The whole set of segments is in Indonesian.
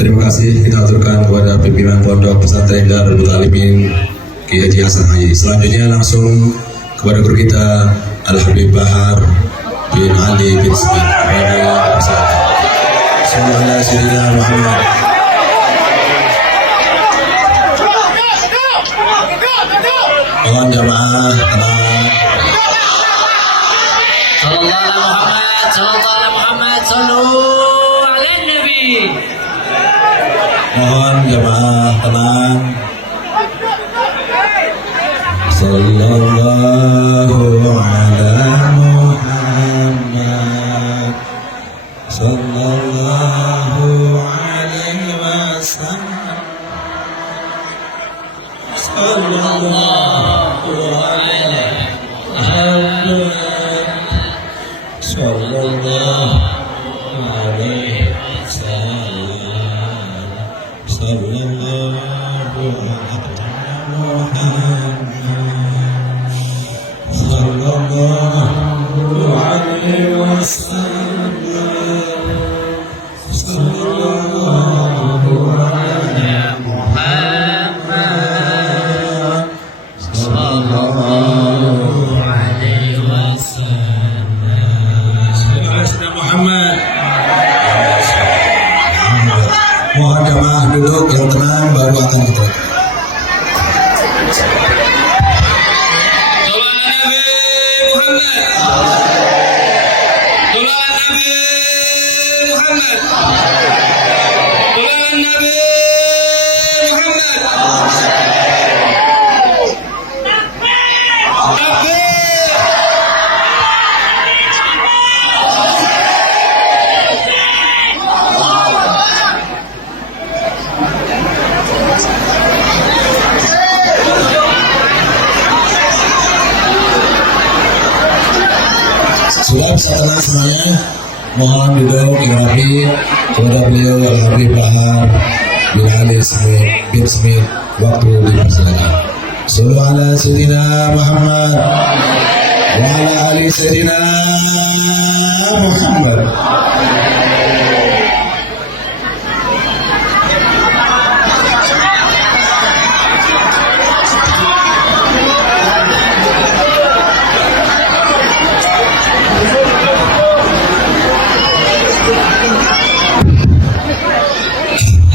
Terima kasih kita aturkan kepada pimpinan Pondok Pesantren Darul Alimin Kiai Haji Hasan Haji. Selanjutnya langsung kepada guru kita Al Habib Bahar bin Ali bin Smith. Sallallahu alaihi Muhammad. Mohon jamaah tenang. Sallallahu alaihi Muhammad, sallu ala Nabi. Mohon jamaah tenang. Sallallahu ala Muhammad, sallallahu alaihi wasallam, sallallahu alaihi Muhammad, sallallahu alaihi wasallam, sallallahu alaihi wasallam, sallallahu alaihi Muhammad, sallallahu alaihi wasallam. Muhammad. Mohon jamaah duduk yang tenang, baru akan kita. Sudah bisa tenang semuanya. Mohon duduk yang rapi kepada beliau Al Habib Bahar bin Ali bin Smith. Waktu dipersilakan. Sallu ala Sayyidina Muhammad wa ala ali Sayyidina Muhammad.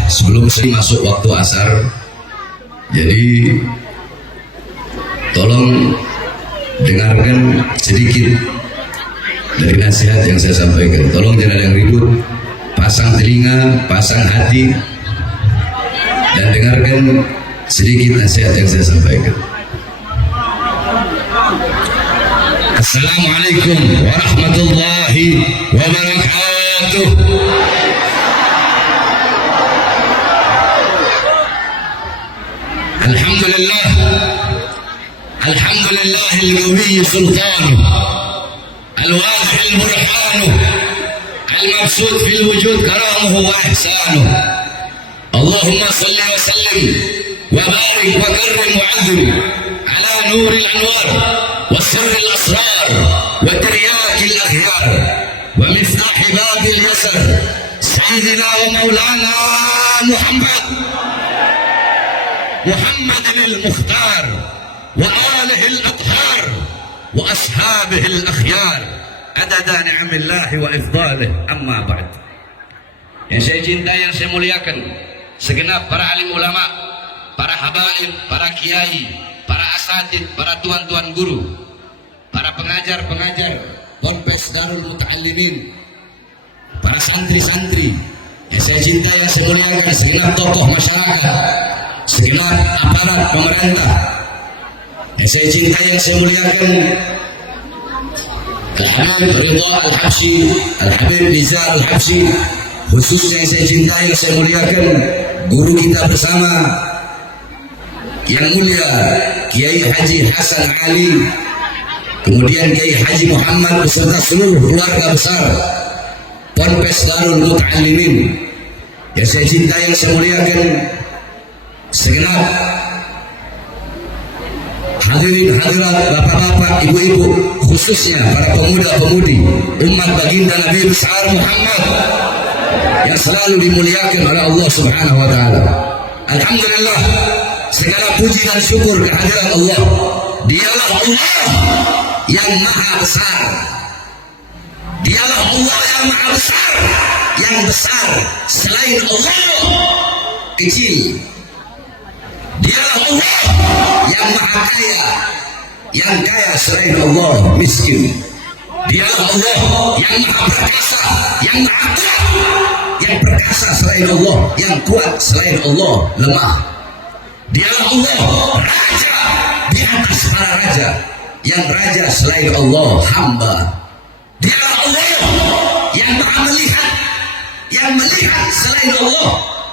Sebelum saya masuk waktu asar, jadi tolong dengarkan sedikit dari nasihat yang saya sampaikan. Tolong jangan ada yang ribut, pasang telinga, pasang hati, dan dengarkan sedikit nasihat yang saya sampaikan. Assalamualaikum warahmatullahi wabarakatuh. Alhamdulillah, alhamdulillah al-qawi sultanu, al-wadih al-burhanu, al-mabsut fil wujud karamuhu wa ihsanu. Allahumma salli wa sallim wa barik wa karrim wa azim ala nur al-anwar wa sirr al-asrar wa tiryak al-akhyar wa miftah bab al-yasr sayyidina wa maulana محمد المختار وآله الأطهار وأصحابه الأخيار عدد نعم الله وإفضاله. أما بعد. Yang saya cintai, yang saya muliakan, segenap para alim ulama, para habaib, para kiai, para asatid, para tuan-tuan guru, para pengajar-pengajar Ponpes Darul Muta'allimin, para santri-santri yang saya cintai, yang saya muliakan, segenap tokoh masyarakat, segenap aparat pemerintah yang saya cintai, yang saya muliakan, Al-Habib Ridha Al-Habsyi, Al-Habib Nizar Al-Habsyi, khususnya yang saya cintai, yang saya muliakan, guru kita bersama yang mulia Kiai Haji Hasan Ali, kemudian Kiai Haji Muhammad beserta seluruh keluarga besar Ponpes Darul Muta'allimin yang saya cintai, yang saya muliakan, segenap hadirin hadirat, bapak-bapak, ibu-ibu, khususnya para pemuda-pemudi umat baginda Nabi besar Muhammad yang selalu dimuliakan oleh Allah Subhanahu wa taala. Alhamdulillah, segala puji dan syukur kehadiran Allah. Dialah Allah yang maha besar. Dialah Allah yang maha besar. Yang besar selain Allah kecil. Dialah Allah yang maha kaya. Yang kaya selain Allah miskin. Dialah Allah yang maha perkasa, yang maha kuat. Yang perkasa selain Allah, yang kuat selain Allah lemah. Dialah Allah raja di atas para raja. Yang raja selain Allah hamba. Dialah Allah yang maha melihat. Yang melihat selain Allah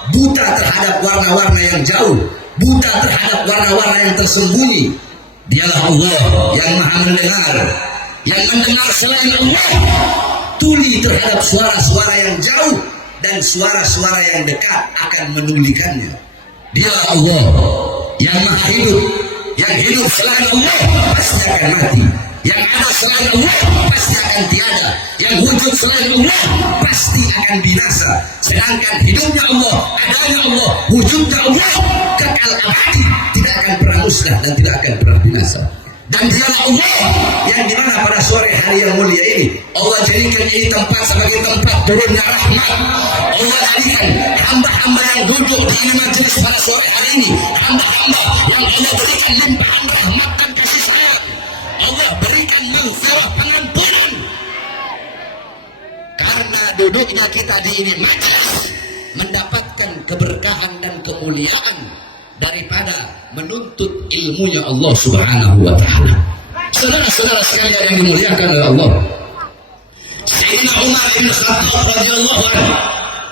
buta terhadap warna-warna yang jauh, buta terhadap warna-warna yang tersembunyi. Dialah Allah yang maha mendengar. Yang mendengar selain Allah tuli terhadap suara-suara yang jauh dan suara-suara yang dekat akan menulikannya. Dialah Allah yang maha hidup. Yang hidup selain Allah pasti akan mati. Yang ada selain Allah pasti akan tiada. Yang wujud selain Allah pasti akan binasa. Sedangkan hidupnya Allah, adanya Allah, wujudnya Allah kekal abadi, tidak akan pernah musnah dan tidak akan pernah binasa. Dan dialah Allah yang dimana pada sore hari yang mulia ini Allah jadikan ini tempat sebagai tempat turunnya rahmat. Allah jadikan hamba-hamba yang duduk di ini majelis pada sore hari ini hamba-hamba yang Allah berikan limpahan rahmat dan kasih sayang. Allah berikan maghfirah, pengampunan. Karena duduknya kita di ini majelis mendapatkan keberkahan dan kemuliaan daripada menuntut ilmunya Allah Subhanahu wa taala. Saudara-saudara sekalian yang dimuliakan oleh Allah, Sayyidina Umar bin Khattab radhiyallahu anhu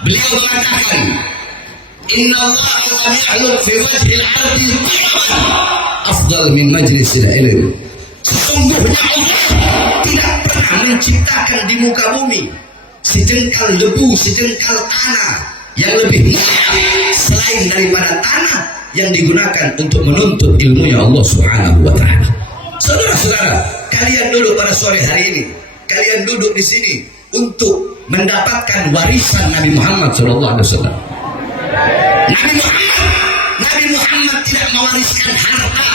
beliau mengatakan, "Inna Allah lam yahlul fi wajhil 'abdi turaban afdal min majlisil ilm." Sesungguhnya Allah tidak pernah menciptakan di muka bumi sejengkal debu, sejengkal tanah yang lebih mulia selain daripada tanah yang digunakan untuk menuntut ilmunya Allah Subhanahu wa taala. Saudara-saudara, kalian duduk pada sore hari ini, kalian duduk di sini untuk mendapatkan warisan Nabi Muhammad sallallahu alaihi wasallam. Nabi Muhammad tidak mewariskan harta,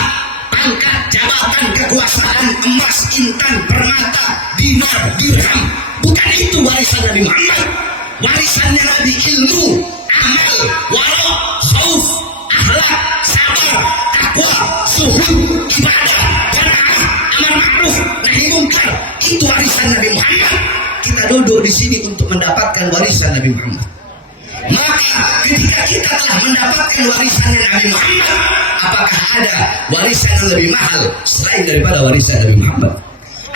pangkat, jabatan, kekuasaan, emas, intan, permata, dinar, dirham. Bukan itu warisan Nabi Muhammad. Warisannya Nabi ilmu, amal, wara, khauf, akhlak, sabar, takwa, zuhud, ibadah, qanaah, amar ma'ruf, nahi munkar. Itu warisan Nabi Muhammad. Kita duduk di sini untuk mendapatkan warisan Nabi Muhammad. Maka ketika kita telah mendapatkan warisan Nabi Muhammad, apakah ada warisan yang lebih mahal selain daripada warisan Nabi Muhammad?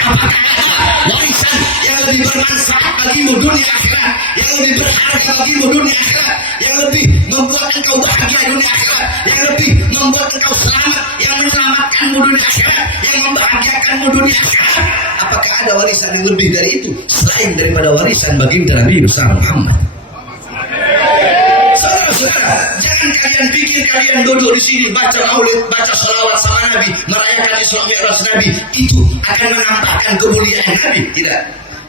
Apakah ada warisan yang lebih bermanfaat bagimu dunia akhirat, yang lebih berharga bagimu dunia akhirat, yang lebih membuat engkau bahagia dunia akhirat, yang lebih membuat engkau selamat, yang menyelamatkanmu dunia akhirat, yang membahagiakanmu dunia akhirat? Apakah ada warisan yang lebih dari itu selain daripada warisan baginda Nabi besar Muhammad? Saudara, jangan kalian pikir kalian duduk di sini baca maulid, baca salawat sama Nabi, merayakan Isra Mi'raj Nabi, itu akan menampakkan kemuliaan Nabi. Tidak.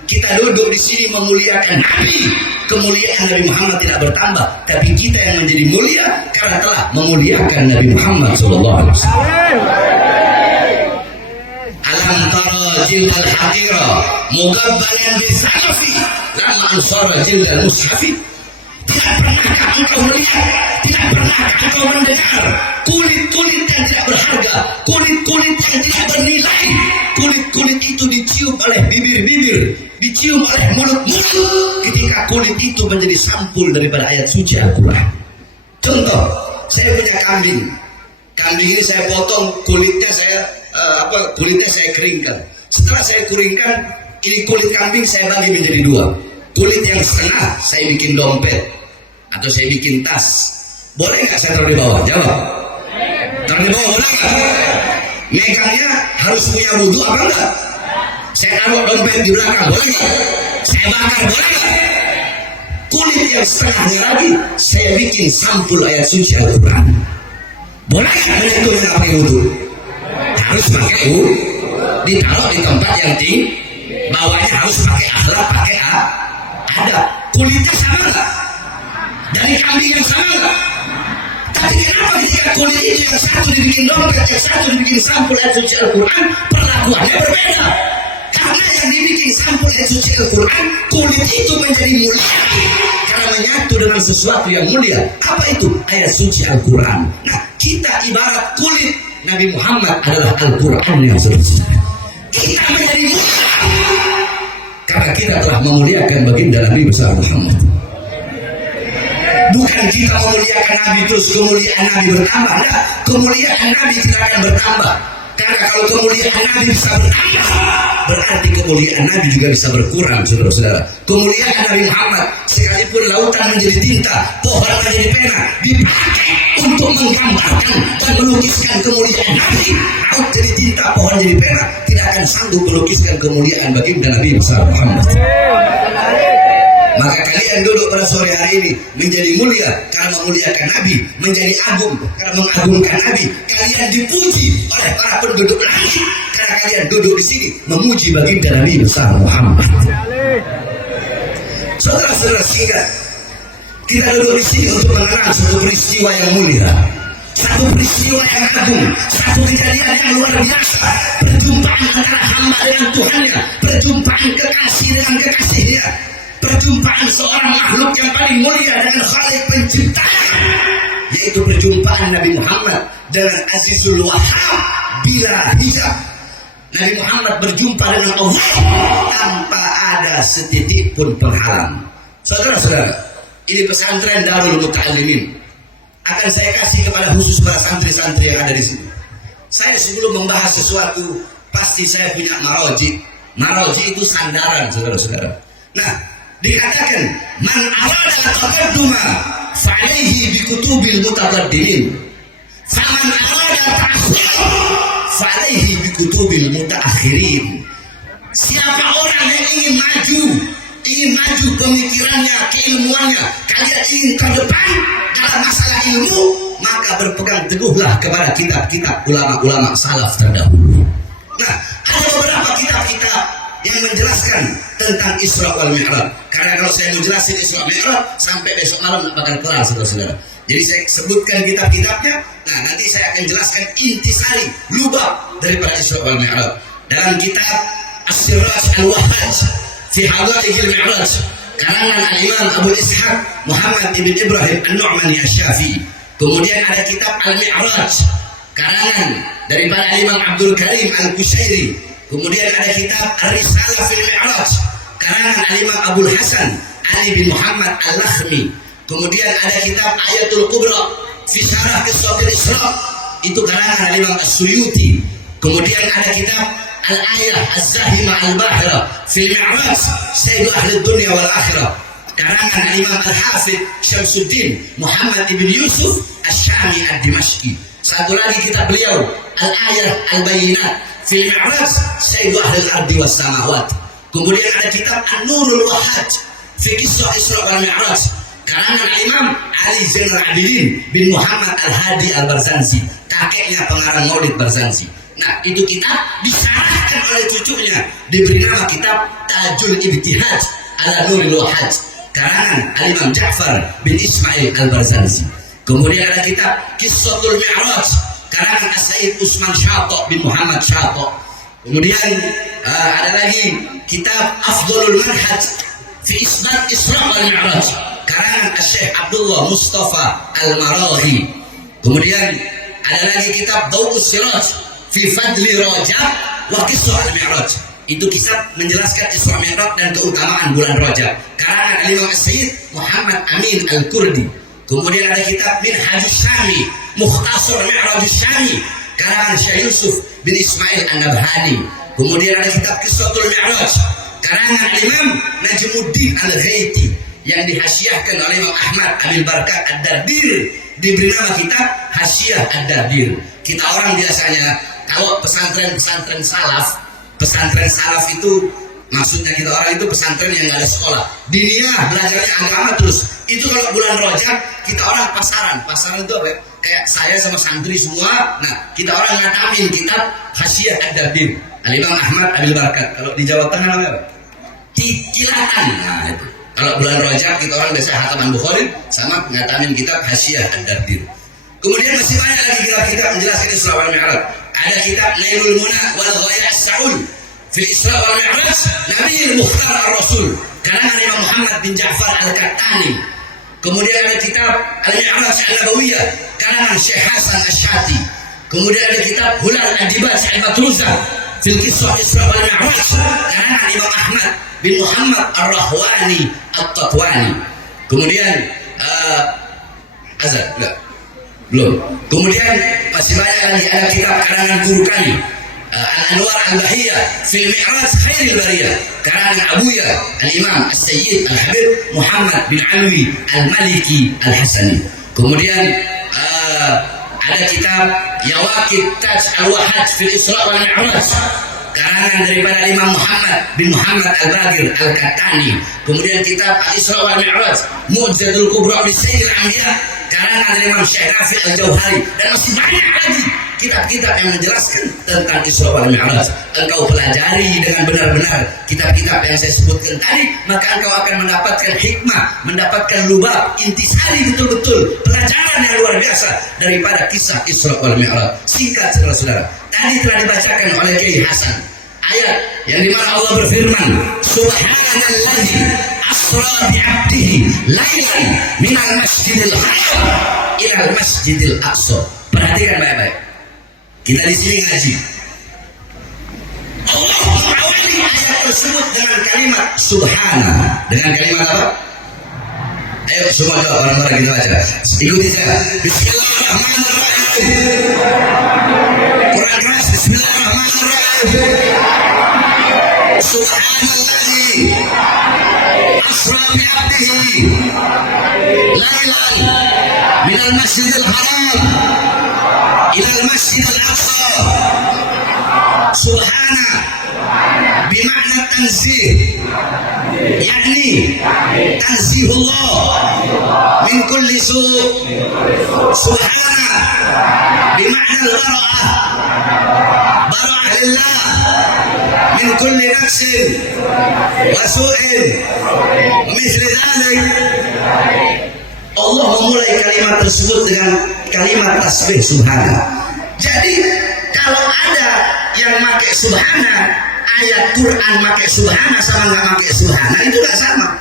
Kita duduk di sini memuliakan Nabi. Kemuliaan Nabi Muhammad tidak bertambah, tapi kita yang menjadi mulia karena telah memuliakan Nabi Muhammad sallallahu alaihi wasallam. Alam tara jildal haqira mugabbalan bisalafi lama ansara jildal mushafi. Tidak pernahkah engkau melihat, tidak pernahkah engkau mendengar kulit-kulit yang tidak berharga, kulit-kulit yang tidak bernilai, kulit-kulit itu dicium oleh bibir-bibir, dicium oleh mulut-mulut ketika kulit itu menjadi sampul daripada ayat suci Al-Quran. Contoh, saya punya kambing ini saya potong kulitnya, kulitnya saya keringkan. Setelah saya keringkan, ini kulit kambing saya bagi menjadi dua. Kulit yang setengah saya bikin dompet atau saya bikin tas. Boleh nggak saya taruh di bawah? Jawab. Taruh di bawah boleh nggak? Megangnya harus punya wudhu apa enggak? Saya taruh dompet di belakang boleh nggak? Saya bakar boleh nggak? Kulit yang setengahnya lagi saya bikin sampul ayat suci Al-Quran. Boleh nggak menyentuhnya nggak pakai wudhu? Harus pakai wudhu. Ditaruh di tempat yang tinggi. Bawahnya harus pakai akhlak, pakai adab. kulitnya sama nggak? Dari kambing yang sama nggak? Tapi kenapa ketika kulit itu yang satu dibikin dompet, yang satu dibikin sampul ayat suci Al-Quran, perlakuannya berbeda? Karena yang dibikin sampul ayat suci Al-Quran, kulit itu menjadi mulia karena menyatu dengan sesuatu yang mulia. Apa itu? Ayat suci Al-Quran. Nah, kita ibarat kulit Nabi Muhammad adalah Al-Quran yang suci. Kita menjadi mulia karena kita telah memuliakan baginda Nabi besar Muhammad. Bukan kita memuliakan Nabi terus kemuliaan Nabi bertambah. Nah, kemuliaan Nabi tidak akan bertambah. Karena kalau kemuliaan Nabi bisa bertambah, berarti kemuliaan Nabi juga bisa berkurang, saudara-saudara. Kemuliaan Nabi Muhammad, sekalipun lautan menjadi tinta, pohon menjadi pena, dipakai untuk menggambarkan dan melukiskan kemuliaan Nabi. Laut jadi tinta, pohon jadi pena, tidak akan sanggup melukiskan kemuliaan baginda Nabi besar Muhammad. Maka kalian duduk pada sore hari ini menjadi mulia karena memuliakan Nabi, menjadi agung karena mengagungkan Nabi. Kalian dipuji oleh para penduduk langit karena kalian duduk di sini memuji baginda Nabi besar Muhammad. Saudara-saudara, sehingga kita duduk di sini untuk mengenang satu peristiwa yang mulia, satu peristiwa yang agung, satu kejadian yang luar biasa, perjumpaan antara hamba dengan Tuhannya, perjumpaan kekasih dengan kekasihnya, perjumpaan seorang makhluk yang paling mulia dengan Khalik penciptanya, yaitu perjumpaan Nabi Muhammad dengan Azizul Wahhab bila hijab. Nabi Muhammad berjumpa dengan Allah tanpa ada setitik pun penghalang. Saudara-saudara, ini pesantren Darul Muta'allimin. Akan saya kasih kepada khusus para santri-santri yang ada di sini. Saya sebelum membahas sesuatu, pasti saya punya maroji. Maroji itu sandaran, saudara-saudara. Nah, dikatakan man arada taqadduma fa'alaihi bi kutubil mutaqaddimin, faman arada ta'khir fa'alaihi bi kutubil mutaakhirin. Siapa orang yang ingin maju pemikirannya, keilmuannya, kalian ingin terdepan dalam masalah ilmu, maka berpegang teguhlah kepada kitab-kitab ulama-ulama salaf terdahulu. Nah, ada beberapa kitab-kitab yang menjelaskan tentang Isra wal Mi'raj. Karena kalau saya mau jelasin Isra Mi'raj sampai besok malam nggak bakal kelar, saudara-saudara. Jadi saya sebutkan kitab-kitabnya. Nah, nanti saya akan jelaskan intisari, lubang daripada Isra wal Mi'raj. Dalam kitab As-Siraj Al-Wahhaj fi Hadaikil Mi'raj, karangan Al-Imam Abu Ishaq Muhammad ibn Ibrahim An-Nu'mani Asy-Syafi'i. Kemudian ada kitab Al-Mi'raj, karangan daripada Imam Abdul Karim Al-Kushairi. Kemudian ada kitab Ar-Risalah fil Mi'raj, karangan Al-Imam Abdul Hasan Ali bin Muhammad Al-Lakhmi. Kemudian ada kitab Ayatul Kubra fi Syarah Qissatil Isra, itu karangan Al-Imam As-Suyuti. Kemudian ada kitab Al-Ayah Az-Zahimah Al-Bahra fil Mi'raj Sayyidu Ahli Dunya wal Akhirah, karangan Al-Imam Al-Hafidh Syamsuddin Muhammad ibn Yusuf Asy-Syami Ad-Dimashqi. Satu lagi kitab beliau Al-Ayah Al-Bayyinat fil Mi'raj Sayyidu Ahli Al-Ardi was Samawat. Kemudian ada kitab An-Nurul Wahhaj fi Qissah Isra wal Mi'raj, karangan Imam Ali Zainul Abidin bin Muhammad Al-Hadi Al-Barzanji, kakeknya pengarang Maulid Barzanji. Nah, itu kitab disarahkan oleh cucunya, diberi nama kitab Tajul Ibtihaj ala Nurul Wahhaj, karangan Al-Imam Ja'far bin Ismail Al-Barzanji. Kemudian ada kitab Qissatul Mi'raj, karangan As-Sayyid Usman Syato' bin Muhammad Syato'. Kemudian ada lagi kitab Afdhalul Manhaj fi Isbat Isra wal Mi'raj, karangan Syekh Abdullah Mustafa Al-Maradhi. Kemudian ada lagi kitab Dawus Siraj fi Fadli Rajab wa Qissah Al-Mi'raj, itu kisah menjelaskan Isra Mi'raj dan keutamaan bulan Rajab, karangan Imam Sayyid Muhammad Amin Al-Kurdi. Kemudian ada kitab Minhajus Syami Mukhtasar Mi'raj Syami, karangan Syekh Yusuf bin Ismail An-Nabhani. Kemudian ada kitab Qissatul Mi'raj, karangan Imam Najmuddin Al-Ghaiti yang dihasyiahkan oleh Imam Ahmad Abil Barakat Ad-Dardir, diberi nama kitab Hasyiah Ad-Dardir. Kita orang biasanya kalau pesantren salaf itu maksudnya kita orang itu pesantren yang nggak ada sekolah, diniyah, belajarnya agama terus. Itu kalau bulan Rajab kita orang pasaran itu apa ya? Kayak saya sama santri semua. Nah, kita orang ngatamin kitab Hasyiah Ad-Dardir Al-Imam Ahmad Abil Barakat. Kalau di Jawa Tengah namanya apa? Kilatan. Nah, itu. Kalau bulan Rajab kita orang biasa hataman Bukhari sama ngatamin kitab Hasyiah Ad-Dardir. Kemudian masih banyak lagi kitab-kitab menjelaskan Isra wal Mi'raj. Ada kitab Nailul Muna wal Ghaya As-Sa'ul fil Isra wal Mi'raj Nabiyil Mukhtar Ar-Rasul karangan Imam Muhammad bin Ja'far Al-Qattani. Kemudian ada kitab Al-Mi'raj Al-Nabawiyah karangan Syekh Hasan Asy-Syati. Kemudian ada kitab Hulal Ad-Dibat Al-Matruza fil Qissah Isra wal Mi'raj karangan Imam Ahmad bin Muhammad Ar-Rahwani At-Tatwani. Kemudian azan belum. Kemudian masih banyak lagi ada kitab karangan Turkani Al-Anwar Al-Bahiyah fil Mi'raj Khairil Bariyah karangan Abuya Al-Imam As-Sayyid Al-Habib Muhammad bin Alwi Al-Maliki Al-Hasani. Kemudian ada kitab Yawaqit Taj Al-Wahad fil Isra wal Mi'raj karangan daripada Imam Muhammad bin Muhammad Al-Bagir Al-Qattani. Kemudian kitab Al-Isra wal Mi'raj Mu'jizatsul Kubra li Sayyidil Anbiya karangan Imam Syekh Nafi Al-Jauhari. Dan masih banyak lagi kitab-kitab yang menjelaskan tentang Isra wal Mi'raj. Engkau pelajari dengan benar-benar kitab-kitab yang saya sebutkan tadi, maka engkau akan mendapatkan hikmah, mendapatkan lubab, intisari betul-betul pelajaran yang luar biasa daripada kisah Isra wal Mi'raj. Singkat saudara-saudara, tadi telah dibacakan oleh Kiai Hasan ayat yang dimana Allah berfirman, Subhanalladzi asra bi'abdihi lailan minal masjidil haram ilal masjidil aqsa. Perhatikan baik-baik. Kita di sini ngaji. Allah mengawali ayat tersebut dengan kalimat Subhana. Dengan kalimat apa? Ayo semua jawab, orang-orang kita baca. Ikuti saya. Bismillahirrahmanirrahim. Quran keras. Bismillahirrahmanirrahim. Subhanalladzi asra bi'abdihi lailan minal masjidil haram ilal masjidil aqsa. Subhana bimakna tanzih, yakni tanzihullah min kulli su'. Subhana bimakna al-bara'ah, bara'ah lillah min kulli nafsin wa su'in wa mithli dhalik. Allah memulai kalimat tersebut dengan kalimat tasbih subhana. Jadi kalau ada yang pakai subhana, ayat Quran pakai subhana sama nggak pakai subhana itu nggak sama.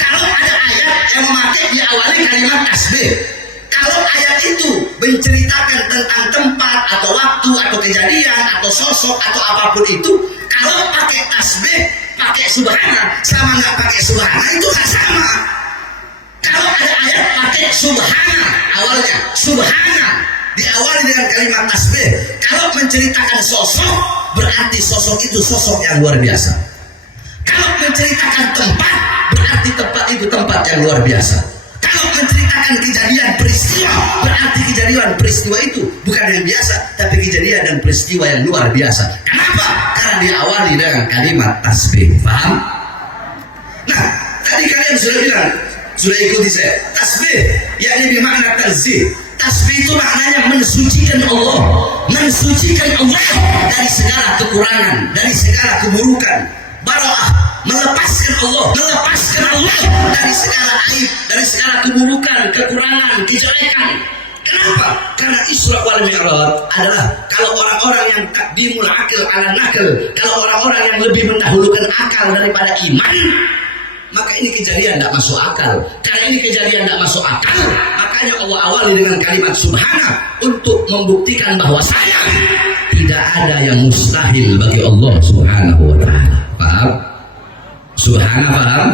Kalau ada ayat yang memakai diawali kalimat tasbih, kalau ayat itu menceritakan tentang tempat atau waktu atau kejadian atau sosok atau apapun itu, kalau pakai tasbih, pakai subhana sama nggak pakai subhana itu nggak sama. Kalau ada ayat pakai subhana awalnya, subhana diawali dengan kalimat tasbih. Kalau menceritakan sosok, berarti sosok itu sosok yang luar biasa. Kalau menceritakan tempat, berarti tempat itu tempat yang luar biasa. Kalau menceritakan kejadian peristiwa, berarti kejadian peristiwa itu bukan yang biasa, tapi kejadian dan peristiwa yang luar biasa. Kenapa? Karena diawali dengan kalimat tasbih. Paham? Nah, tadi kalian sudah bilang, sudah ikuti saya. Tasbih, yakni bermakna tanzih. Tasbih itu maknanya mensucikan Allah, mensucikan Allah dari segala kekurangan, dari segala keburukan. Bara'ah, melepaskan Allah dari segala aib, dari segala keburukan, kekurangan, kejelekan. Kenapa? Karena Isra wal Mi'raj adalah kalau orang-orang yang taqdimul akil ala nakal, kalau orang-orang yang lebih mendahulukan akal daripada iman, maka ini kejadian tidak masuk akal. Karena ini kejadian tidak masuk akal, makanya Allah awali dengan kalimat subhana untuk membuktikan bahwa saya tidak ada yang mustahil bagi Allah subhanahu wa ta'ala. Paham? Subhana, paham?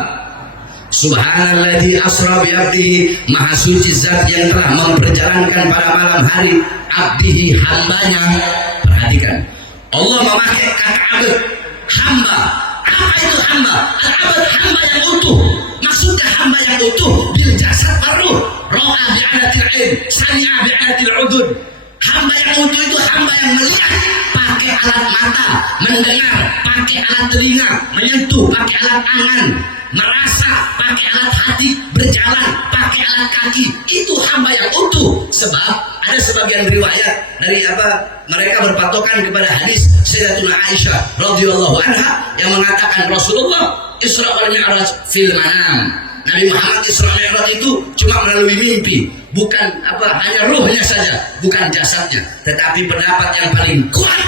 Subhanalladzi asra bi'abdihi, maha suci zat yang telah memperjalankan pada malam hari abdihi, hambanya. Perhatikan, Allah memakai kata abd, hamba. Apa itu hamba? Al-abd, hamba yang utuh. Maksudnya hamba yang utuh bil jasad waruh, ro'a bi'adatil ain, sami'a bi'adatil udhun. Hamba yang utuh itu hamba yang melihat pakai alat mata, mendengar pakai alat telinga, menyentuh pakai alat tangan, merasa pakai alat hati, berjalan pakai alat kaki. Itu hamba yang utuh. Sebab ada sebagian riwayat dari mereka berpatokan kepada hadis Sayyidatuna Aisyah radhiyallahu anha yang mengatakan Rasulullah Isra wal Mi'raj fil manam. Nabi Muhammad Isra Mi'raj itu cuma melalui mimpi, bukan hanya ruhnya saja, bukan jasadnya. Tetapi pendapat yang paling kuat,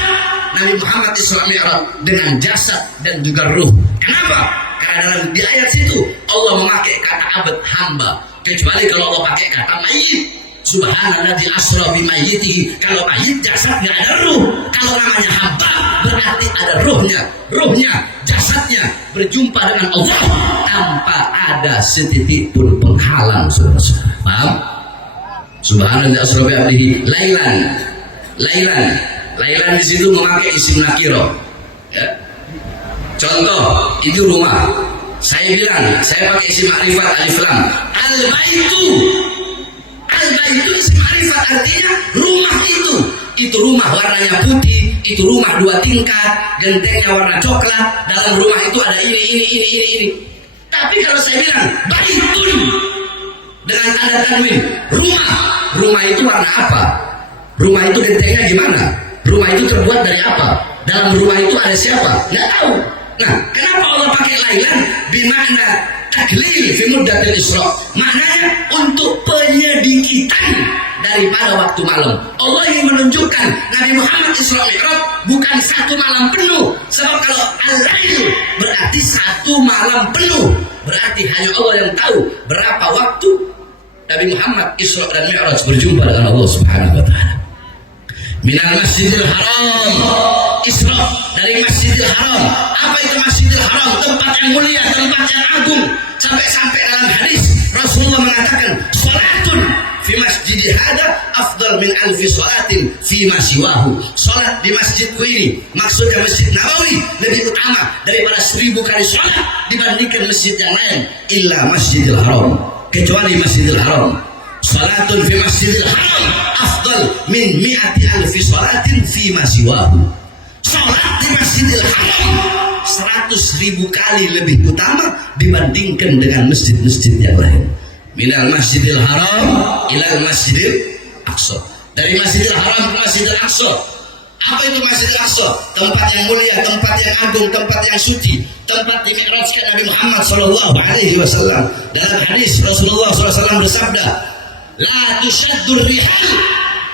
Nabi Muhammad Isra Mi'raj dengan jasad dan juga ruh. Kenapa? Karena di ayat situ Allah memakai kata abad, hamba. Kecuali kalau Allah pakai kata mayit. Subhanalladzi asra bi mayyitihi. Kalau mayit jasadnya ada ruh. Kalau namanya hamba berarti ada ruhnya. Ruhnya, jasadnya berjumpa dengan Allah tanpa ada setitik pun penghalang. Saudara-saudara, paham? Subhanalladzi asra bi abdihi lailan. Lailan di situ memakai isim nakiro. Ya. Contoh, itu rumah. Saya bilang, saya pakai isim ma'rifat alif lam. Al-baitu isim ma'rifat artinya rumah itu. Itu rumah warnanya putih, itu rumah 2 tingkat, gentengnya warna coklat, dalam rumah itu ada ini. Tapi kalau saya bilang baitun dengan tanda tanwin, rumah itu warna apa? Rumah itu gentengnya gimana? Rumah itu terbuat dari apa? Dalam rumah itu ada siapa? Nggak tahu. Nah, kenapa Allah pakai lailan? Bimakna taklil fi muddatil Isra. Maknanya untuk penyedikitan daripada waktu malam. Allah ingin menunjukkan Nabi Muhammad Isra Mi'raj bukan 1 malam penuh. Sebab kalau al-lail berarti 1 malam penuh. Berarti hanya Allah yang tahu berapa waktu Nabi Muhammad Isra dan Mi'raj berjumpa dengan Allah Subhanahu wa taala. Minal Masjidil Haram, Isra dari Masjidil Haram. Apa itu Masjidil Haram? Tempat yang mulia, tempat yang agung. Sampai dalam hadis Rasulullah mengatakan, salatun fi masjidi hada afdal min alfi salatin fi ma siwahu. Salat di masjidku ini, maksudnya Masjid Nabawi, lebih utama daripada 1000 kali salat dibandingkan masjid yang lain, illa Masjidil Haram, kecuali Masjidil Haram. Salatun fi masjidil haram afdal min 100,000 salatin fi ma siwahu. Salat di masjidil haram 100.000 kali lebih utama dibandingkan dengan masjid-masjid yang lain. Minal masjidil haram ilal masjidil aqsa. Dari masjidil haram ke masjidil aqsa. Apa itu masjidil aqsa? Tempat yang mulia, tempat yang agung, tempat yang suci, tempat dimi'rajkan Nabi Muhammad SAW. Dalam hadis Rasulullah SAW bersabda, la tushaddur rihal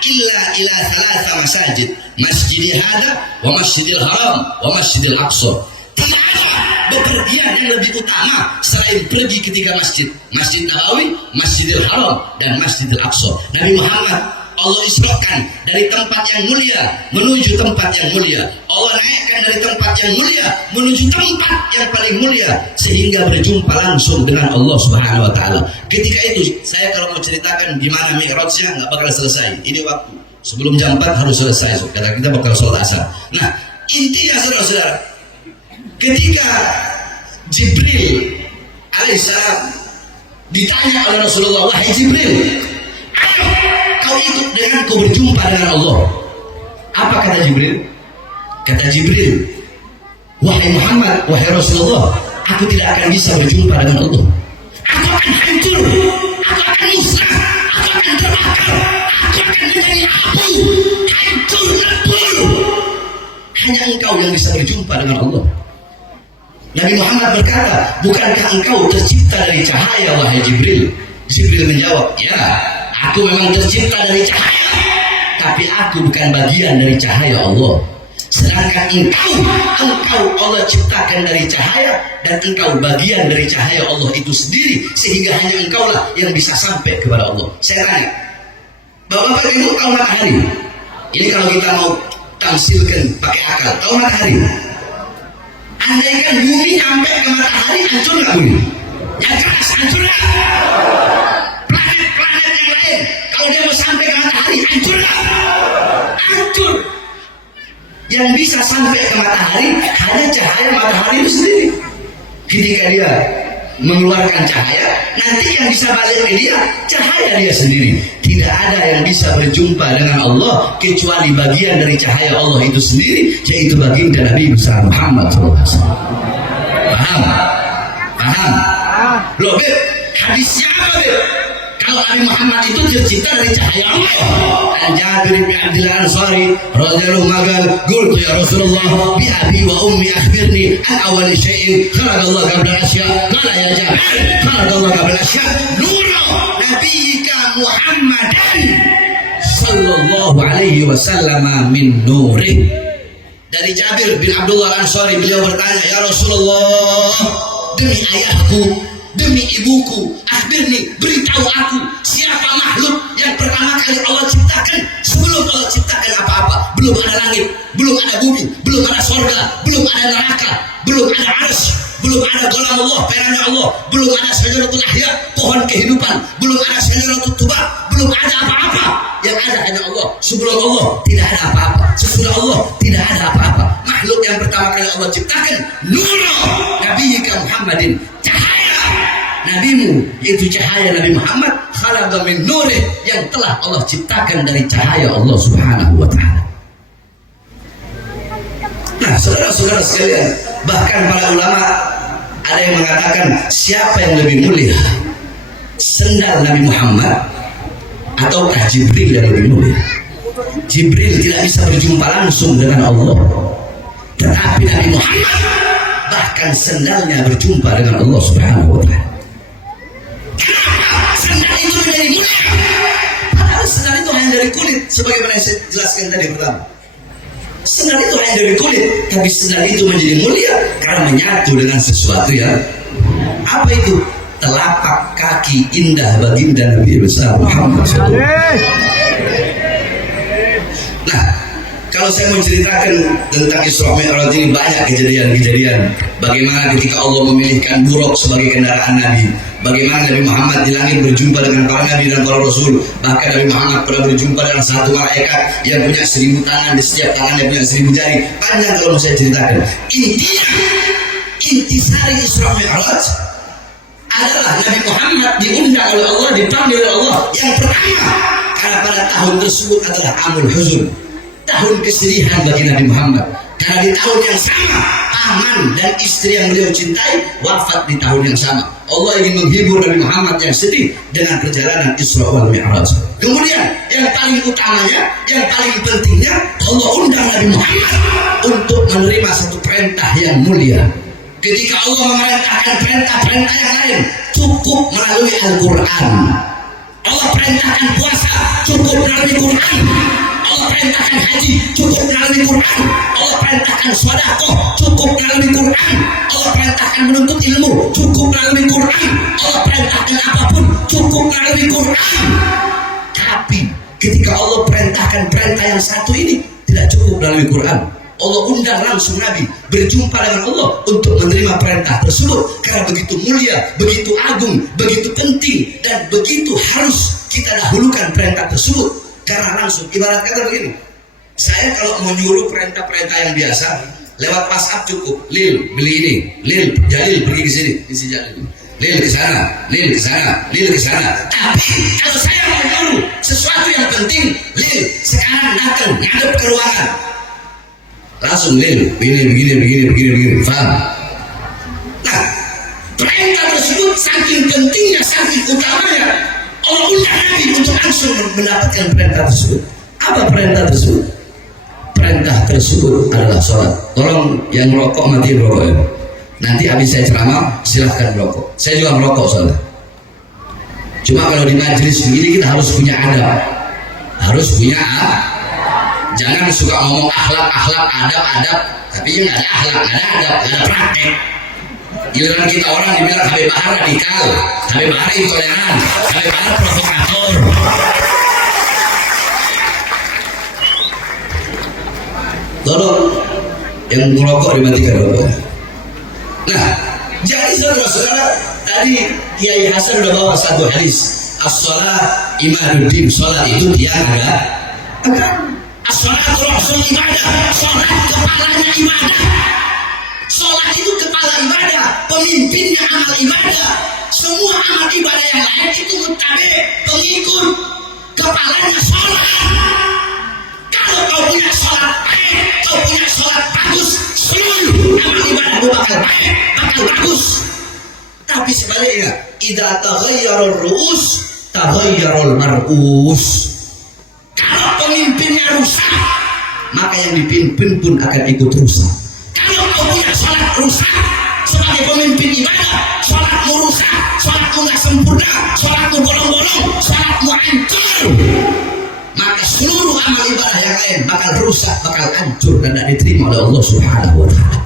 illa ila 3 masajid, masjidi hada wa masjidil haram wa masjidil aqsa. Tidak ada bepergian yang lebih utama selain pergi ke 3 masjid, Masjid Nabawi, Masjidil Haram dan Masjidil Aqsa. Nabi Muhammad Allah isrokan dari tempat yang mulia menuju tempat yang mulia. Allah naikkan dari tempat yang mulia menuju tempat yang paling mulia sehingga berjumpa langsung dengan Allah Subhanahu wa taala. Ketika itu saya kalau mau ceritakan gimana Mi'rajnya nggak bakal selesai. Ini waktu sebelum jam 4 harus selesai. Karena kita bakal sholat asar. Nah, intinya saudara-saudara, ketika Jibril alaihissalam ditanya oleh Rasulullah, wahai Jibril, kau ikut dengan kau berjumpa dengan Allah. Apa kata Jibril? Kata Jibril, wahai Muhammad, wahai Rasulullah, aku tidak akan bisa berjumpa dengan Allah. Aku akan hancur, aku akan musnah, aku akan terbakar, aku akan menjadi api, hancur lebur. Hanya engkau yang bisa berjumpa dengan Allah. Nabi Muhammad berkata, bukankah engkau tercipta dari cahaya, wahai Jibril? Jibril menjawab, ya, aku memang tercipta dari cahaya, tapi aku bukan bagian dari cahaya Allah. Sedangkan engkau Allah ciptakan dari cahaya, dan engkau bagian dari cahaya Allah itu sendiri, sehingga hanya engkaulah yang bisa sampai kepada Allah. Saya tanya, Bapak-bapak ini tahu matahari? Ini kalau kita mau tamsilkan pakai akal, tahu matahari? Andaikan bumi sampai ke matahari, hancur nggak bumi? Ya jelas hancur nggak? Planet-planet yang lain, kalau dia mau sampai ke matahari, hancur nggak? Hancur. Yang bisa sampai ke matahari hanya cahaya matahari itu sendiri. Ketika dia mengeluarkan cahaya, nanti yang bisa balik ke dia cahaya dia sendiri. Tidak ada yang bisa berjumpa dengan Allah kecuali bagian dari cahaya Allah itu sendiri, yaitu baginda Nabi besar Muhammad SAW. Paham? Paham? Loh, Beb, hadisnya apa, Beb? kalau Nabi Muhammad itu tercipta dari cahaya Allah. Dan Jabir bin Abdullah Ansari radhiyallahu magal, qultu ya Rasulullah bi abi wa ummi akhbirni an awwal syai'in khalaqa Allah qabla al-asya. Qala ya Jabir khalaqa Allah qabla al-asya nuru nabiyyika Muhammadan sallallahu alaihi wasallam min nurih. Dari Jabir bin Abdullah Ansari, beliau bertanya, ya Rasulullah, demi ayahku, demi ibuku, akhbirni, beritahu aku siapa makhluk yang pertama kali Allah ciptakan sebelum Allah ciptakan apa-apa. Belum ada langit, belum ada bumi, belum ada sorga, belum ada neraka, belum ada arsy, belum ada golam Allah, perannya Allah, belum ada syajaratul ahya, pohon kehidupan, belum ada syajaratul tuba, belum ada apa-apa. Yang ada hanya Allah. Sebelum Allah tidak ada apa-apa, sesudah Allah tidak ada apa-apa. Makhluk yang pertama kali Allah ciptakan nuru nabiyyika Muhammadin, cahaya nabimu, yaitu cahaya Nabi Muhammad, khalaqa min nurih, yang telah Allah ciptakan dari cahaya Allah Subhanahu wa ta'ala. Nah, saudara-saudara sekalian, bahkan para ulama ada yang mengatakan siapa yang lebih mulia, sendal Nabi Muhammad ataukah Jibril yang lebih mulia? Jibril tidak bisa berjumpa langsung dengan Allah, tetapi Nabi Muhammad bahkan sendalnya berjumpa dengan Allah Subhanahu wa ta'ala. Kenapa sendal itu menjadi mulia? Padahal sendal itu hanya dari kulit, sebagaimana yang saya jelaskan tadi pertama. Sendal itu hanya dari kulit, tapi sendal itu menjadi mulia karena menyatu dengan sesuatu yang apa itu? Telapak kaki indah baginda Nabi besar Muhammad SAW. Nah, kalau saya mau ceritakan tentang Isra Mi'raj ini, banyak kejadian-kejadian. Bagaimana ketika Allah memilihkan buruk sebagai kendaraan Nabi, bagaimana Nabi Muhammad di langit berjumpa dengan para Nabi dan para Rasul. Bahkan Nabi Muhammad pernah berjumpa dengan satu malaikat yang punya 1000 tangan, di setiap tangannya punya 1000 jari. Panjang kalau saya ceritakan. Intisari Isra Mi'raj adalah Nabi Muhammad diundang oleh Allah, dipanggil oleh Allah yang pertama, karena pada tahun tersebut adalah Amul Huzun, tahun kesedihan bagi Nabi Muhammad, karena di tahun yang sama paman dan istri yang beliau cintai wafat di tahun yang sama. Allah ingin menghibur Nabi Muhammad yang sedih dengan perjalanan Isra wal Mi'raj. Kemudian yang paling utamanya, yang paling pentingnya, Allah undang Nabi Muhammad untuk menerima satu perintah yang mulia. Ketika Allah memerintahkan perintah-perintah yang lain cukup melalui Al-Quran. Allah perintahkan puasa cukup melalui Quran. Allah perintahkan haji cukup melalui Quran. Allah perintahkan sedekah cukup melalui Quran. Allah perintahkan menuntut ilmu cukup melalui Quran. Allah perintahkan apapun cukup melalui Quran. Tapi ketika Allah perintahkan perintah yang satu ini tidak cukup melalui Quran, Allah undang langsung Nabi berjumpa dengan Allah untuk menerima perintah tersebut, karena begitu mulia, begitu agung, begitu penting, dan begitu harus kita dahulukan perintah tersebut. Karena langsung, ibarat kata begini, saya kalau mau nyuruh perintah-perintah yang biasa lewat WhatsApp cukup, Lil beli ini, Lil Jalil pergi ke sini, isi Jalil, Lil ke sana, Lil ke sana, Lil ke sana. Tapi kalau saya mau nyuruh sesuatu yang penting, Lil sekarang datang ngadep ke ruangan, langsung Lil begini, paham? Nah, perintah tersebut saking pentingnya, saking utamanya, Allah undang Nabi untuk langsung mendapatkan perintah tersebut. Apa perintah tersebut? Perintah tersebut adalah sholat. Tolong yang merokok mati merokok ya. Nanti habis saya ceramah silahkan merokok. Saya juga merokok soalnya. Cuma kalau di majelis begini kita harus punya adab, harus punya jangan suka ngomong akhlak, adab, tapi yang ada akhlak, ada adab, ada praktek. Giliran kita orang dibilang Habib Bahar radikal, Habib Bahar intoleran, Habib Bahar provokator. Tolong yang merokok dimatikan rokok. Nah, jadi saudara-saudara, tadi Kiai Hasan sudah bawa satu hadis, as-shalah imaduddin, sholat itu tiang agama. As-sholatu rasul ibadah, sholat kepalanya ibadah. Sholat itu kepala ibadah, pemimpinnya amal ibadah. Semua amal ibadah yang lain itu mutabe, pengikut. Kepalanya sholat. Kalau kau punya sholat baik, kau punya sholat bagus, seluruh amal ibadahmu bakal baik, bakal bagus. Tapi sebaliknya, idza taghayyara ar-ru'us taghayyarul mar'us. Kalau pemimpinnya rusak, maka yang dipimpin pun akan ikut rusak. Kalau kau punya sholat rusak, sebagai pemimpin ibadah, sholatmu rusak, sholatmu nggak sempurna, sholatmu bolong-bolong, sholatmu hancur, maka seluruh amal ibadah yang lain bakal rusak, bakal hancur dan tidak diterima oleh Allah Subhanahu wa Ta'ala.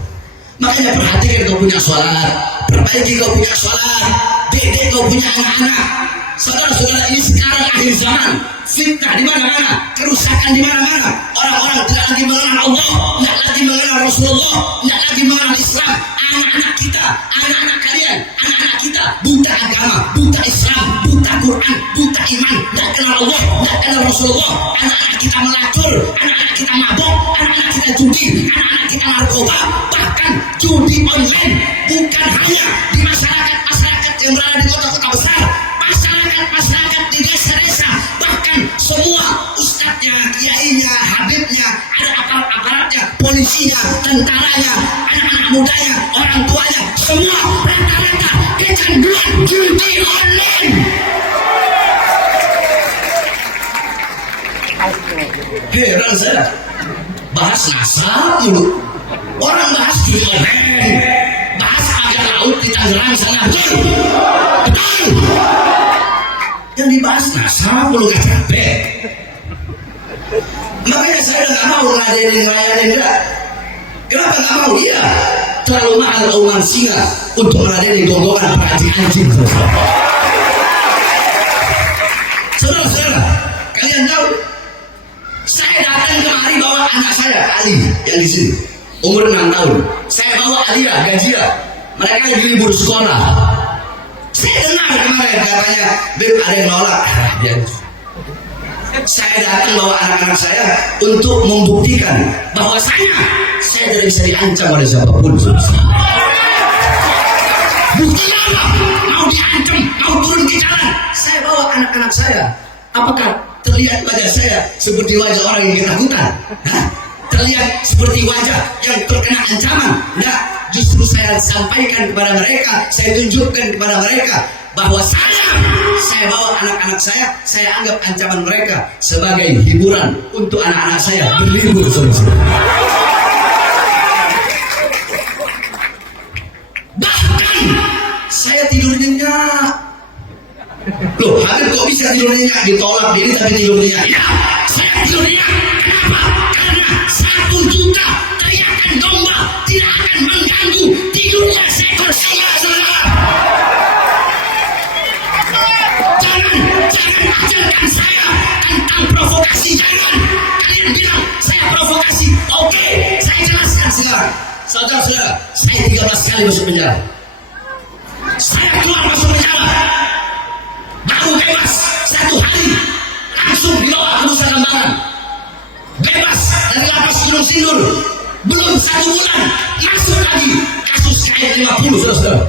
Makanya perhatikan kau punya sholat, perbaiki kau punya sholat, didik kau punya anak-anak. Saudara-saudara, ini sekarang akhir zaman, fitnah di mana-mana, kerusakan di mana-mana. Orang-orang tidak lagi mengenal Allah, tidak lagi mengenal Rasulullah, tidak lagi mengenal Islam. Anak-anak kita, anak-anak kalian, anak-anak kita buta agama, buta Islam, buta Quran, buta iman, tidak kenal Allah, tidak kenal Rasulullah. Anak-anak kita melacur, anak-anak kita mabok, anak-anak kita judi, anak-anak kita narkoba, bahkan judi online. Bukan hanya di masyarakat yang berada di kota-kota besar, masyarakat di desa-desa, bahkan semua ustadznya, kiainya, habibnya, ada aparat-aparatnya, polisinya, tentaranya, anak-anak mudanya, orang tuanya, semua rata-rata kecanduan judi online. Heran saya, bahas nasab dulu, orang bahas judi online, bahas agak laut di Tangerang sana, betul. Yang dibahas nasab lu gak capek. Makanya saya udah gak mau ngelayanin enggak. Kenapa gak mau? Iya, terlalu mahal uang singa untuk ngelayanin gonggongan anjing-anjing. Saudara-saudara, kalian tahu, saya datang kemari bawa anak saya Ali yang di sini umur 6 tahun. Saya bawa Alia, Gajia, mereka yang libur sekolah. Saya dengar kemarin katanya, Beb ada yang nolak. Saya datang bawa anak-anak saya untuk membuktikan bahwa saya tidak bisa diancam oleh siapapun. Buktinya apa? Mau diancam, mau turun ke jalan. Saya bawa anak-anak saya. Apakah terlihat wajah saya seperti wajah orang yang ketakutan? Terlihat seperti wajah yang terkena ancaman? Tidak. Justru saya sampaikan kepada mereka, saya tunjukkan kepada mereka bahwa saya bawa anak-anak saya anggap ancaman mereka sebagai hiburan untuk anak-anak saya berlibur. Bahkan saya tidur nyenyak. Loh, Habib kok bisa tidur nyenyak? Ditolak diri tapi tidur nyenyak. Ya, saya tidur nyenyak. Kenapa? Karena 1 juta teriakan domba tidak akan mengganggu tidurnya seekor singa, saudara. Jangan ajarkan saya tentang provokasi. Jangan kalian bilang saya provokasi. Oke, saya jelaskan sekarang. Saudara-saudara, saya 13 kali masuk penjara. Saya keluar masuk penjara, baru bebas 1 hari, langsung dibawa ke Nusa Kambangan. Bebas dari lapas Gunung Sindur, belum 1 bulan masuk lagi kasus KM50, saudara.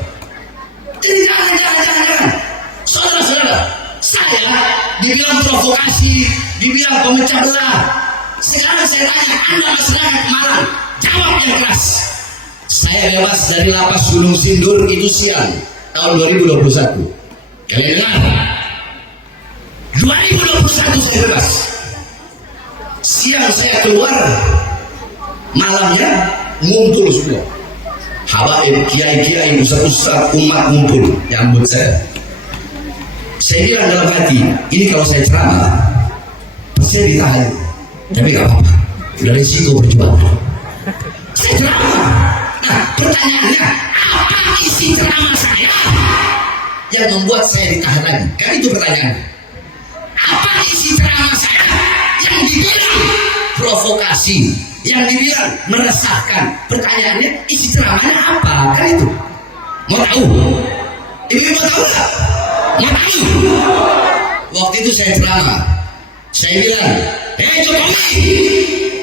Jadi jangan. Saudara-saudara, saya dibilang provokasi, dibilang pemecah belah. Sekarang saya tanya, Anda masyarakat Malang, jawab yang keras. Saya bebas dari lapas Gunung Sindur itu siang tahun 2021. Kalian dengar? 2021 saya bebas. Siang saya keluar, malamnya ngumpul semua. Habaib, kiai-kiai, ustaz-ustaz, umat ngumpul nyambut saya. Saya bilang dalam hati, ini kalau saya ceramah, saya ditahan. Tapi gak apa-apa, udah risiko berjuang. Saya ceramah. Nah, pertanyaannya, apa isi ceramah saya yang membuat saya ditahan lagi? Kan itu pertanyaannya. Apa isi ceramah saya yang dibilang provokasi, yang dibilang meresahkan? Pertanyaannya, isi ceramahnya apa? Kan itu. Mau tahu? Ibu mau tahu nggak? Mau tahu? Waktu itu saya ceramah, saya bilang, hei Jokowi,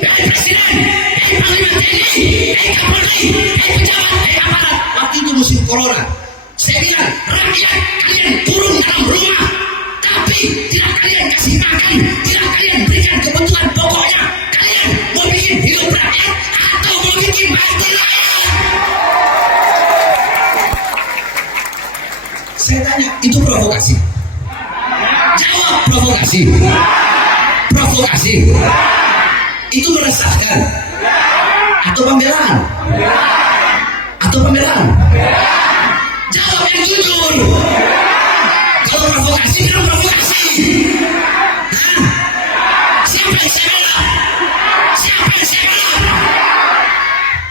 hei Presiden, hei Panglima TNI, hei Kapolri, hei pejabat, hei aparat. Waktu itu musim corona, saya bilang, rakyat kalian kurung dalam rumah, tapi tidak kalian kasih makan, tidak kalian berikan kebutuhan pokoknya. Kalian mau bikin hidup rakyat atau mau bikin baitul rakyat? Saya tanya, itu provokasi? Jawab provokasi. Provokasi. Itu meresahkan atau pembelaan? Atau pembelaan? Jawab yang jujur. Kalau provokasi, bilang provokasi. Hah? Siapa yang saya bela? Siapa yang saya bela?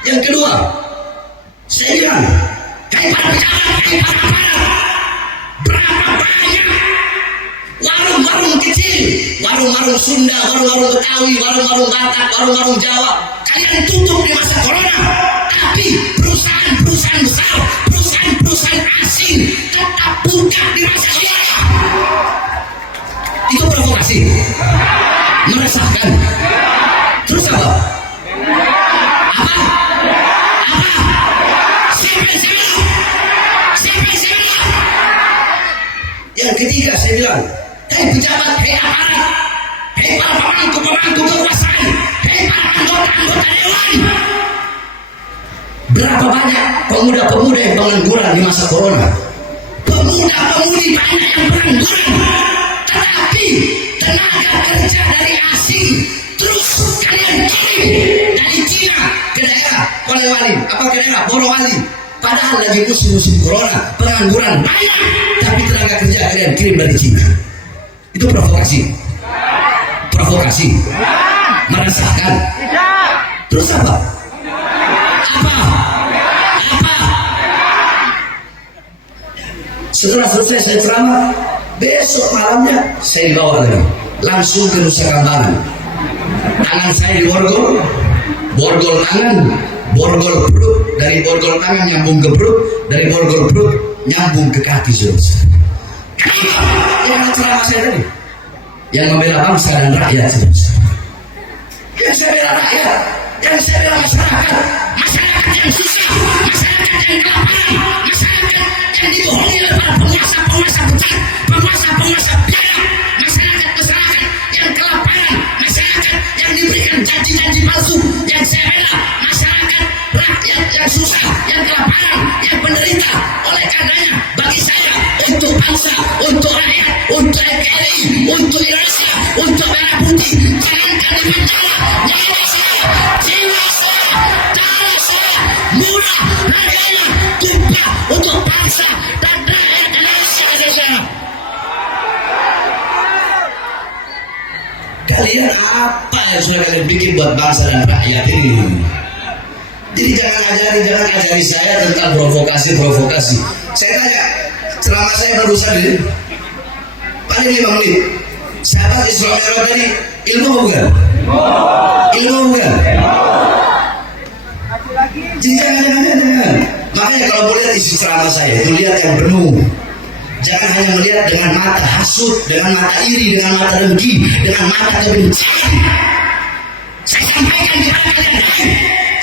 Yang kedua, saya bilang, kayak para pejabat, kayak para aparat, berapa banyak warung-warung kecil, warung-warung Sunda, warung-warung Betawi, warung-warung Batak, warung-warung Jawa, kalian tutup di masa corona, tapi perusahaan-perusahaan besar, perusahaan-perusahaan asing tetap buka di masa corona. Itu provokasi, meresahkan. Terus apa? Apa? Siapa yang saya bilang? Siapa yang saya bilang? Yang ketiga saya bilang, hei pejabat, hei aparat, hei para pemangku kekuasaan, hei para anggota dewan. Berapa banyak pemuda-pemuda yang pengangguran di masa corona? Pemuda-pemudi banyak yang pengangguran, tetapi tenaga kerja dari asing terus kalian kirim dari Cina ke daerah Polewali, apa ke daerah Borowali. Padahal lagi musim corona, pengangguran banyak, tapi tenaga kerja kalian kirim dari Cina. Itu provokasi. Provokasi. Meresahkan. Terus apa? Apa? Setelah selesai saya ceramah, besok malamnya saya dibawa lagi langsung ke Nusa Kambangan. Tangan saya di borgol, borgol tangan, borgol perut, dari borgol tangan nyambung ke perut, dari borgol perut nyambung ke kaki. Kenapa? Yang ceramah saya tadi, yang membela bangsa dan rakyat. Yang saya bela rakyat, yang saya bela masyarakat, masyarakat yang susah, masyarakat yang kelaparan, masyarakat yang dibohongi oleh para penguasa besar, penguasa biara, masyarakat yang kelaparan, masyarakat yang diberikan janji-janji palsu. Yang saya bela masyarakat rakyat yang susah, yang kelaparan, yang menderita. Oleh karenanya bagi saya, untuk bangsa, untuk rakyat, untuk NKRI, untuk Indonesia, untuk merah putih, jangan kali menjala nyawa saya, jiwa saya, darah saya, murah harganya, tumpah untuk bangsa dan rakyat Indonesia. Kalian apa yang sudah kalian bikin buat bangsa dan rakyat ini? Jadi jangan ajari saya tentang provokasi. Saya tanya, selama saya berusaha ini paling 5 menit. Sahabat Isra Mi'raj tadi ilmu bukan? Ilmu bukan? Jadi jangan. Makanya kalau mau lihat isi ceramah saya itu lihat yang penuh. Jangan hanya melihat dengan mata hasut, dengan mata iri, dengan mata dengki, dengan mata kebencian. Saya sampaikan kepada kalian,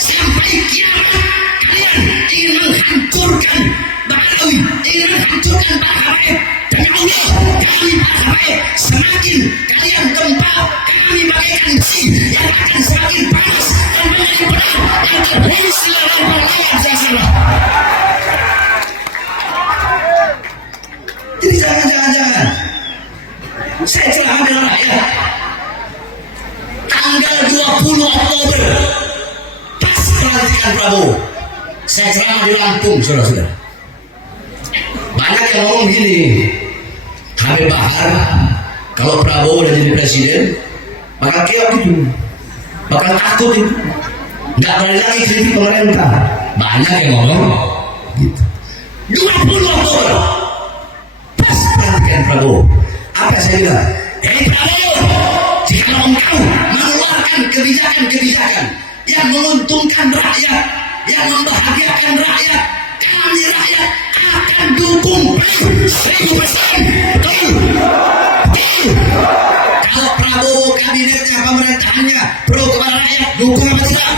sampai kiamat kalian ingin menghancurkan Ba'alawi, ingin menghancurkan Ba'alawi. Demi Allah, kami Ba'alawi, semakin kalian gempal, kami bagaikan besi yang akan semakin panas dan menjadi pedang yang terhunus dalam perlawan saya. Jadi jangan. Saya ceramah bela rakyat. Tanggal 20 Oktober, pas pelantikan Prabowo, saya ceramah di Lampung, saudara-saudara. Banyak yang ngomong gini, Habib Bahar, kalau Prabowo udah jadi presiden, bakal keok itu, bakal takut itu, nggak berani lagi kritik pemerintah. Banyak yang ngomong gitu. 20 Oktober, pas pelantikan Prabowo, apa saya bilang? Prabowo, jika engkau mengeluarkan kebijakan-kebijakan yang menguntungkan rakyat, yang membahagiakan rakyat, kami rakyat akan dukung 1000%. Betul. Kalau Prabowo kabinetnya, pemerintahannya pro kepada rakyat, dukung apa tidak?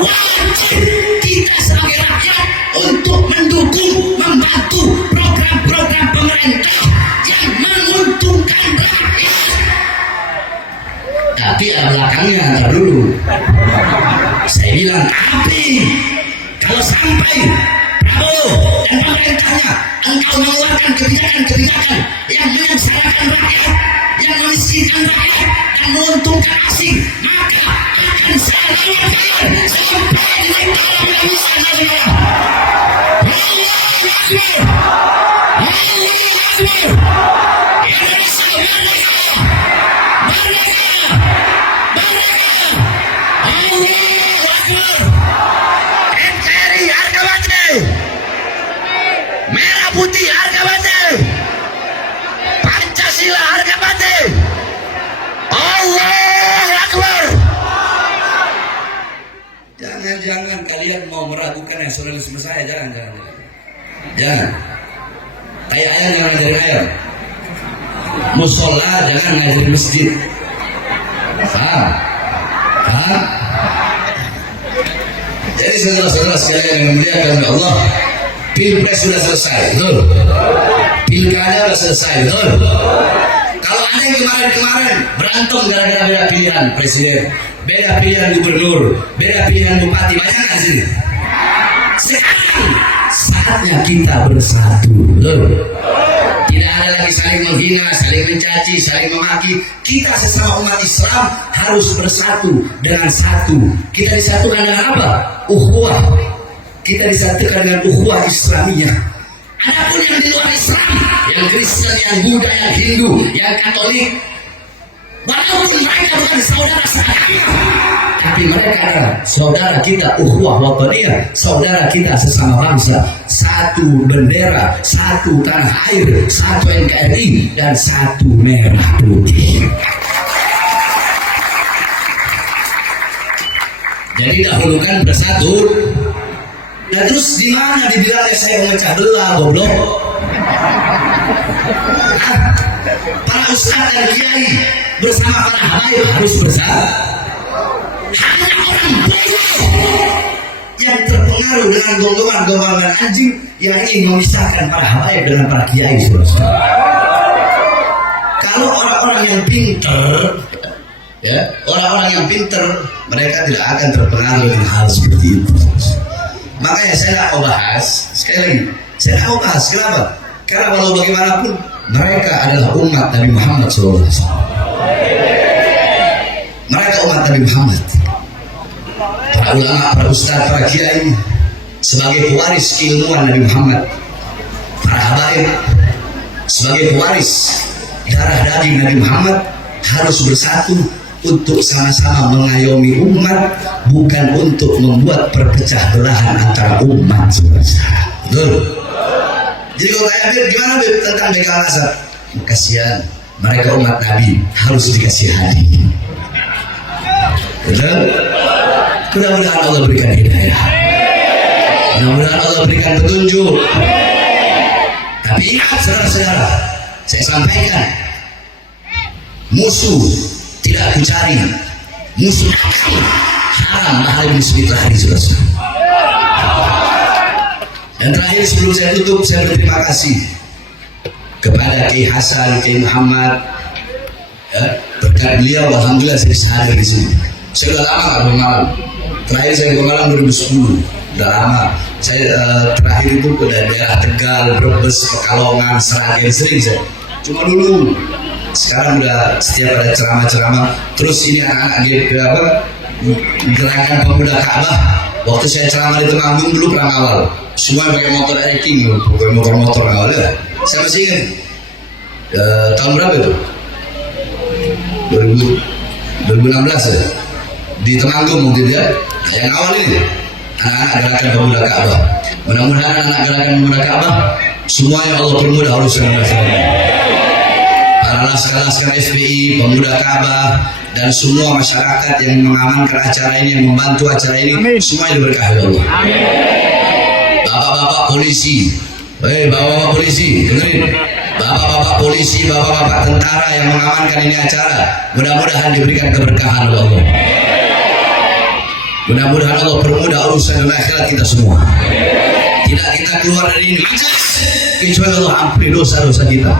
Wajib kita sebagai rakyat untuk mendukung, membantu program-program pemerintah yang menguntungkan rakyat. Tapi belakangnya ntar dulu. Saya bilang, tapi kalau sampai Prabowo engkau mengeluarkan kebijakan-kebijakan yang menyengsarakan rakyat, yang memiskinkan rakyat dan menguntungkan asing, maka akan saya lawan kalian sampai dengan dalam kehabisan negara. Allahu Akbar. Allahu Akbar. Indonesia merdeka. Merdeka. Merdeka. Allahu Akbar. NKRI harga mati. Merah putih harga mati. Pancasila harga mati. Allahu Akbar. Jangan kalian mau meragukan nasionalisme saya, jangan. Kayak ayam jangan ngajarin ayam. Musola jangan ngajarin masjid. Paham? Jadi saudara-saudara sekalian yang dimuliakan oleh Allah, Pilpres sudah selesai, betul? Pilkada sudah selesai, betul? Kalau ada yang kemarin berantem gara-gara beda pilihan presiden, beda pilihan gubernur, beda pilihan bupati, banyak nggak sih? Sekarang saatnya kita bersatu, betul? Tidak ada lagi saling menghina, saling mencaci, saling memaki. Kita sesama umat Islam harus bersatu dengan satu. Kita disatukan dengan apa? Ukhuwah. Kita disatukan dengan ukhuwah Islamiyah. Adapun yang di luar Islam, yang Kristen, yang Buddha, yang Hindu, yang Katolik, walaupun mereka bukan saudara seagama, tapi mereka adalah saudara kita, ukhuwah wataniyah, saudara kita sesama bangsa, satu bendera, satu tanah air, satu NKRI, dan satu merah putih. Jadi dahulukan bersatu. Nah terus di mana dibilangnya saya memecah belah, goblok? Para ustaz dan kiai bersama para habaib harus bersatu. Hanya orang bodoh yang terpengaruh dengan golongan anjing yang ingin memisahkan para habaib dengan para kiai, saudara. Kalau orang-orang yang pintar, ya, orang-orang yang pintar, mereka tidak akan terpengaruh dengan hal seperti itu. Makanya saya tidak mau bahas, sekali lagi, saya tidak mau bahas. Kenapa? Karena walau bagaimanapun mereka adalah umat Nabi Muhammad SAW. Mereka umat Nabi Muhammad. Para ulama, para ustaz, para kiai sebagai pewaris keilmuan Nabi Muhammad. Para habaib sebagai pewaris darah daging Nabi Muhammad harus bersatu untuk sama-sama mengayomi umat, bukan untuk membuat perpecah belahan antara umat, saudara. Betul? Jadi kalau kayak gimana tentang begal asap? Kasihan, mereka umat Nabi harus dikasihani. Betul? Mudah-mudahan Allah berikan hidayah. Mudah-mudahan Allah berikan petunjuk. Tapi ingat saudara-saudara, saya sampaikan, musuh tidak aku cari, musuh haram mahal musbit lahir, saudara. Dan terakhir sebelum saya tutup, saya berterima kasih kepada Kiai Hasan, Kiai Muhammad, ya, berkat beliau alhamdulillah saya hadir di sini. Saya sudah lama nggak bermalam. Terakhir saya bermalam 2010, sudah lama. Saya terakhir itu ke daerah Tegal, Brebes, Pekalongan, Seragen, sering saya. Cuma dulu. Sekarang udah setiap ada ceramah-ceramah. Terus ini anak-anak gerakan pemuda Ka'bah. Waktu saya ceramah di Temanggung dulu perang awal, semua pakai motor hiking, pakai motor awal ya. Saya masih ingat tahun berapa itu? 2016 ya. Di Temanggung mungkin ya. Nah, yang awal ini anak-anak gerakan pemuda Ka'bah. Mudah-mudahan anak gerakan pemuda Ka'bah semuanya Allah permudah urusan masyarakat. Para laskar-laskar FPI, pemuda Ka'bah, dan semua masyarakat yang mengamankan acara ini, yang membantu acara ini, semua diberkahi Allah. Bapak-bapak polisi, bapak-bapak polisi, dengerin. Bapak-bapak polisi, bapak-bapak tentara yang mengamankan ini acara, mudah-mudahan diberikan keberkahan oleh Allah. Mudah-mudahan Allah permudah urusan dunia akhirat kita semua. Tidak kita keluar dari ini kecuali Allah ampuni dosa-dosa kita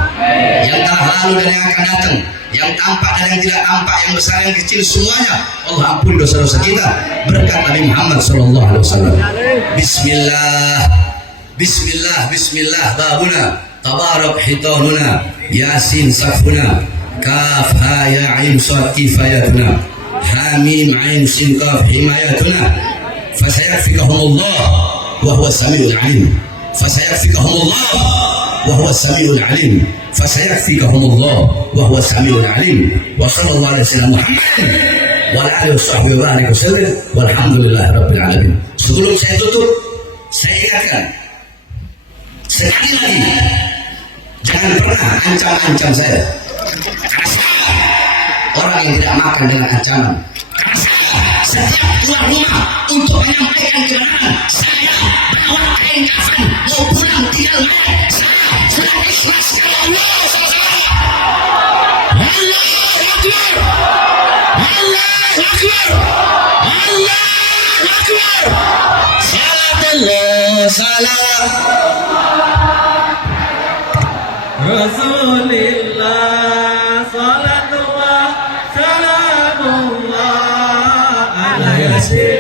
yang telah lalu dan yang akan datang, yang tampak dan yang tidak tampak, yang besar yang kecil, semuanya Allah ampuni dosa-dosa kita berkat Nabi Muhammad SAW. Bismillah, Bismillah, Bismillah, babuna, tabarak hitanuna, yasin safuna, kaf ha ya ain sad kifayatuna, hamim ain sin kaf himayatuna, fasayakfikahumullah wa huwa samiul alim, fasayakfikahumullah wa huwa samiul alim, fasayakfikahumullah wa huwa samiul alim, wa sallallahu alaihi wasallam Muhammad wa ala alihi wasallam walhamdulillahirabbil alamin. Sebelum saya tutup, saya ingatkan sekali lagi, jangan pernah ancam-ancam saya. Orang yang tidak makan dengan ancaman. Setiap keluar rumah untuk menyampaikan kebenaran, saya bawa kain kafan mau pulang tinggal mayat. Saya sudah ikhlas kalau Allah. Allahu Akbar, Allahu Akbar, Allahu Akbar. Salatullah, salam. Rasulillah salatullah salamullah ala yasin